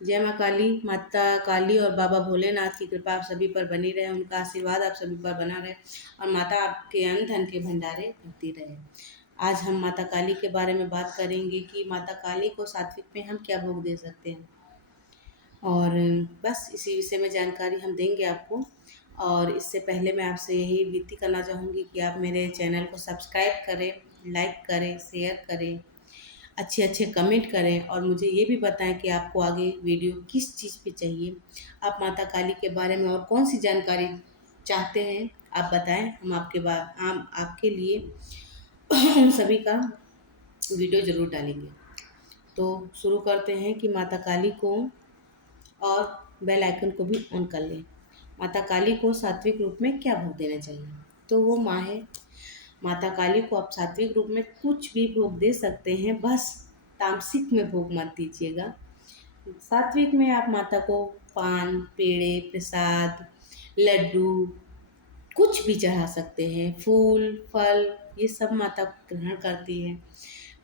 जय माँ काली। माता काली और बाबा भोलेनाथ की कृपा आप सभी पर बनी रहे, उनका आशीर्वाद आप सभी पर बना रहे और माता आपके अन्न धन के भंडारे भरती रहे। आज हम माता काली के बारे में बात करेंगे कि माता काली को सात्विक में हम क्या भोग दे सकते हैं, और बस इसी विषय में जानकारी हम देंगे आपको। और इससे पहले मैं आपसे यही विनती करना चाहूँगी कि आप मेरे चैनल को सब्सक्राइब करें, लाइक करें, शेयर करें, अच्छे अच्छे कमेंट करें और मुझे ये भी बताएं कि आपको आगे वीडियो किस चीज़ पे चाहिए। आप माता काली के बारे में और कौन सी जानकारी चाहते हैं, आप बताएं। हम आपके लिए उन सभी का वीडियो ज़रूर डालेंगे। तो शुरू करते हैं कि माता काली को और बेल आइकन को भी ऑन कर लें। माता काली को सात्विक रूप में क्या भोग देना चाहिए? तो वो माँ है। माता काली को आप सात्विक रूप में कुछ भी भोग दे सकते हैं, बस तामसिक में भोग मत दीजिएगा। सात्विक में आप माता को पान, पेड़े, प्रसाद, लड्डू कुछ भी चढ़ा सकते हैं। फूल, फल, ये सब माता ग्रहण करती है।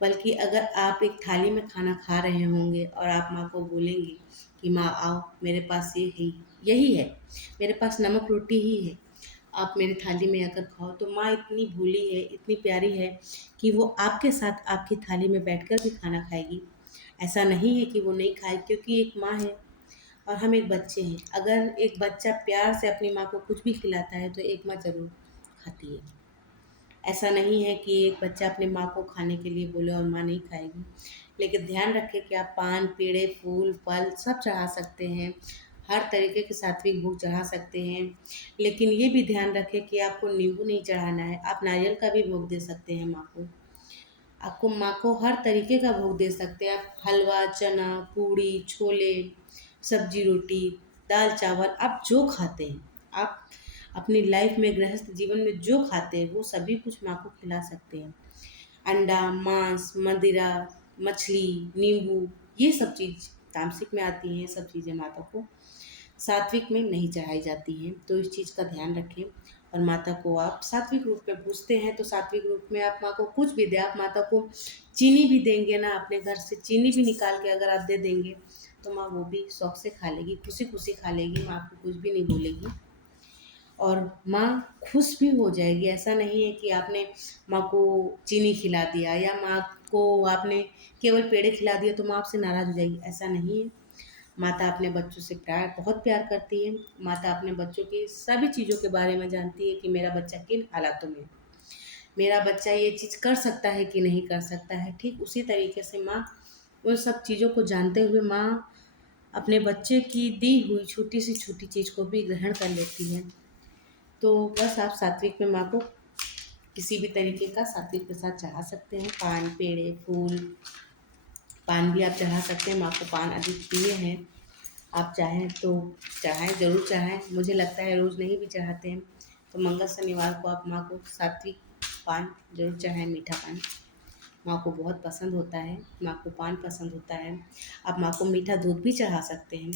बल्कि अगर आप एक थाली में खाना खा रहे होंगे और आप माँ को बोलेंगे कि माँ आओ, मेरे पास ये है, यही है, मेरे पास नमक रोटी ही है, आप मेरी थाली में आकर खाओ, तो माँ इतनी भोली है, इतनी प्यारी है कि वो आपके साथ आपकी थाली में बैठकर भी खाना खाएगी। ऐसा नहीं है कि वो नहीं खाए, क्योंकि एक माँ है और हम एक बच्चे हैं। अगर एक बच्चा प्यार से अपनी माँ को कुछ भी खिलाता है तो एक माँ ज़रूर खाती है। ऐसा नहीं है कि एक बच्चा अपनी माँ को खाने के लिए बोले और माँ नहीं खाएगी। लेकिन ध्यान रखें कि आप पान, पेड़े, फूल, फल सब चढ़ा सकते हैं, हर तरीके के सात्विक भोग चढ़ा सकते हैं। लेकिन ये भी ध्यान रखें कि आपको नींबू नहीं चढ़ाना है। आप नारियल का भी भोग दे सकते हैं माँ को। आपको माँ को हर तरीके का भोग दे सकते हैं। आप हलवा, चना, पूड़ी, छोले, सब्जी, रोटी, दाल, चावल, आप जो खाते हैं, आप अपनी लाइफ में, गृहस्थ जीवन में जो खाते हैं वो सभी कुछ माँ को खिला सकते हैं। अंडा, मांस, मदिरा, मछली, नींबू, ये सब चीज़ तामसिक में आती हैं। सब चीज़ें माता को सात्विक में नहीं चढ़ाई जाती हैं, तो इस चीज़ का ध्यान रखें। और माता को आप सात्विक रूप में पूजते हैं तो सात्विक रूप में आप माँ को कुछ भी दें। आप माता को चीनी भी देंगे ना, अपने घर से चीनी भी निकाल के अगर आप दे देंगे तो माँ वो भी शौक से खा लेगी, खुशी खुशी खा लेगी, माँ आपको कुछ भी नहीं बोलेगी और माँ खुश भी हो जाएगी। ऐसा नहीं है कि आपने माँ को चीनी खिला दिया या माँ को आपने केवल पेड़े खिला दिया तो माँ आपसे नाराज़ हो जाएगी, ऐसा नहीं है। माता अपने बच्चों से बहुत प्यार करती है। माता अपने बच्चों की सभी चीज़ों के बारे में जानती है कि मेरा बच्चा किन हालातों में है, मेरा बच्चा ये चीज़ कर सकता है कि नहीं कर सकता है। ठीक उसी तरीके से माँ उन सब चीज़ों को जानते हुए माँ अपने बच्चे की दी हुई छोटी से छोटी चीज़ को भी ग्रहण कर लेती है। तो बस आप सात्विक में माँ को किसी भी तरीके का सात्विक प्रसाद चढ़ा सकते हैं। पान, पेड़े, फूल, पान भी आप चढ़ा सकते हैं। माँ को पान अधिक प्रिय है, आप चाहें तो चढ़ाएँ, ज़रूर चढ़ाएँ। मुझे लगता है रोज़ नहीं भी चढ़ाते हैं, तो मंगल शनिवार को आप माँ को सात्विक पान ज़रूर चढ़ाएँ, मीठा पान। माँ को बहुत पसंद होता है, माँ को पान पसंद होता है। आप माँ को मीठा दूध भी चढ़ा सकते हैं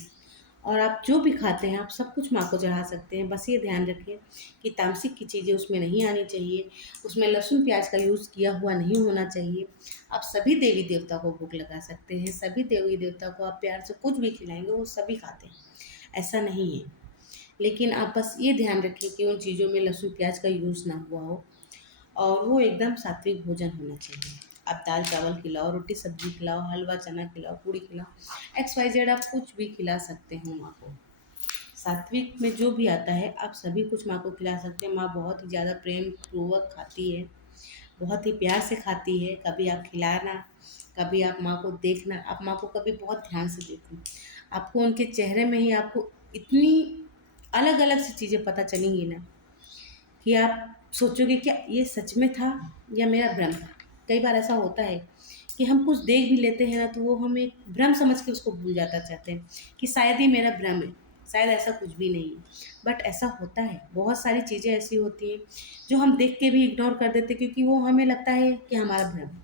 और आप जो भी खाते हैं आप सब कुछ माँ को चढ़ा सकते हैं। बस ये ध्यान रखें कि तामसिक की चीज़ें उसमें नहीं आनी चाहिए, उसमें लहसुन प्याज का यूज़ किया हुआ नहीं होना चाहिए। आप सभी देवी देवता को भोग लगा सकते हैं, सभी देवी देवता को आप प्यार से कुछ भी खिलाएंगे वो सभी खाते हैं, ऐसा नहीं है। लेकिन आप बस ये ध्यान रखें कि उन चीज़ों में लहसुन प्याज का यूज़ ना हुआ हो और वो एकदम सात्विक भोजन होना चाहिए। आप दाल चावल खिलाओ, रोटी सब्जी खिलाओ, हलवा चना खिलाओ, पूड़ी खिलाओ, एक्स वाई जेड आप कुछ भी खिला सकते हो माँ को। सात्विक में जो भी आता है आप सभी कुछ माँ को खिला सकते हैं। माँ बहुत ही ज़्यादा प्रेम पूर्वक खाती है, बहुत ही प्यार से खाती है। कभी आप खिलाना, कभी आप माँ को देखना, आप माँ को कभी बहुत ध्यान से देखना, आपको उनके चेहरे में ही आपको इतनी अलग अलग सी चीज़ें पता चलेंगी ना कि आप सोचोगे क्या ये सच में था या मेरा भ्रम था। कई बार ऐसा होता है कि हम कुछ देख भी लेते हैं ना तो वो हम एक भ्रम समझ के उसको भूल जाता चाहते हैं कि शायद ही मेरा भ्रम है, शायद ऐसा कुछ भी नहीं है। बट ऐसा होता है, बहुत सारी चीज़ें ऐसी होती हैं जो हम देख के भी इग्नोर कर देते क्योंकि वो हमें लगता है कि हमारा भ्रम है।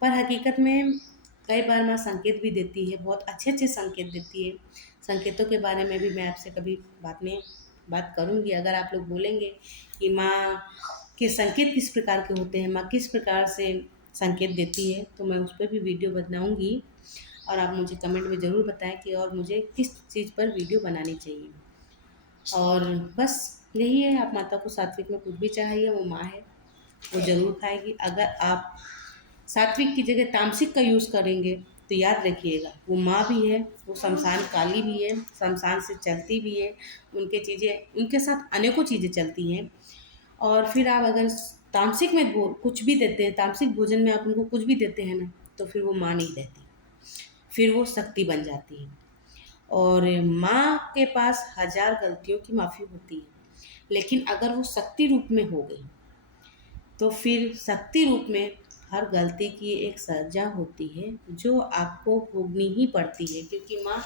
पर हकीकत में कई बार माँ संकेत भी देती है, बहुत अच्छे अच्छे संकेत देती है। संकेतों के बारे में भी मैं आपसे कभी बाद में बात करूँगी। अगर आप लोग बोलेंगे कि माँ के संकेत किस प्रकार के होते हैं, माँ किस प्रकार से संकेत देती है, तो मैं उस पर भी वीडियो बनाऊँगी। और आप मुझे कमेंट में ज़रूर बताएं कि और मुझे किस चीज़ पर वीडियो बनानी चाहिए। और बस यही है, आप माता को सात्विक में कुछ भी चाहिए, वो माँ है, वो ज़रूर खाएगी। अगर आप सात्विक की जगह तामसिक का यूज़ करेंगे तो याद रखिएगा, वो माँ भी है, वो शमशान काली भी है, शमशान से चलती भी है, उनके साथ अनेकों चीज़ें चलती हैं। और फिर आप अगर तामसिक में कुछ भी देते हैं, तामसिक भोजन में आप उनको कुछ भी देते हैं ना, तो फिर वो माँ नहीं रहती, फिर वो शक्ति बन जाती है। और माँ के पास हजार गलतियों की माफ़ी होती है, लेकिन अगर वो शक्ति रूप में हो गई तो फिर शक्ति रूप में हर गलती की एक सजा होती है, जो आपको भोगनी ही पड़ती है। क्योंकि माँ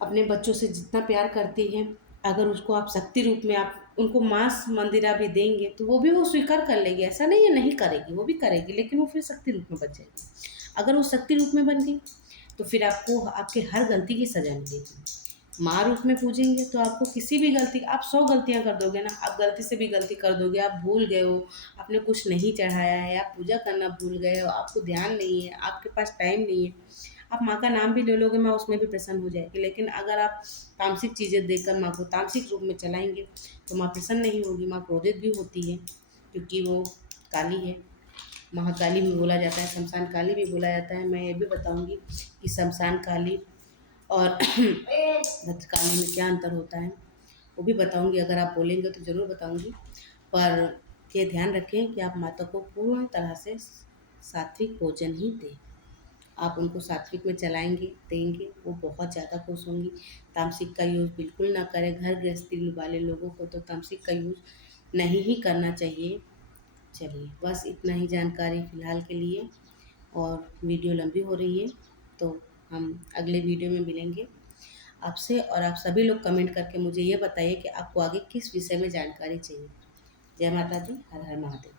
अपने बच्चों से जितना प्यार करती है, अगर उसको आप शक्ति रूप में आप उनको मांस मंदिरा भी देंगे तो वो स्वीकार कर लेगी। ऐसा नहीं है नहीं करेगी, वो भी करेगी, लेकिन वो फिर शक्ति रूप में बच जाएगी। अगर वो शक्ति रूप में बन गई तो फिर आपको आपके हर गलती की सजा मिलेगी। माँ रूप में पूजेंगे तो आपको किसी भी गलती, आप 100 गलतियाँ कर दोगे ना, आप गलती से भी गलती कर दोगे, आप भूल गए हो, आपने कुछ नहीं चढ़ाया है, आप पूजा करना भूल गए हो, आपको ध्यान नहीं है, आपके पास टाइम नहीं है, आप माँ का नाम भी ले लोगे, माँ उसमें भी प्रसन्न हो जाएगी। लेकिन अगर आप तामसिक चीज़ें देकर माँ को तामसिक रूप में चलाएंगे तो माँ प्रसन्न नहीं होगी, माँ क्रोधित भी होती है, क्योंकि वो काली है। महाकाली भी बोला जाता है, शमशान काली भी बोला जाता है। मैं ये भी बताऊंगी कि शमशान काली और भद्रकाली में क्या अंतर होता है, वो भी बताऊंगी। अगर आप बोलेंगे तो ज़रूर बताऊंगी। पर ये ध्यान रखें कि आप माता को पूर्ण तरह से सात्विक भोजन ही दें। आप उनको सात्विक में चलाएंगे, देंगे, वो बहुत ज़्यादा खुश होंगी। तामसिक का यूज़ बिल्कुल ना करें। घर गृहस्थी वाले लोगों को तो तामसिक का यूज़ नहीं ही करना चाहिए। चलिए, बस इतना ही जानकारी फ़िलहाल के लिए, और वीडियो लंबी हो रही है तो हम अगले वीडियो में मिलेंगे आपसे। और आप सभी लोग कमेंट करके मुझे ये बताइए कि आपको आगे किस विषय में जानकारी चाहिए। जय माता दी, हर हर महादेव।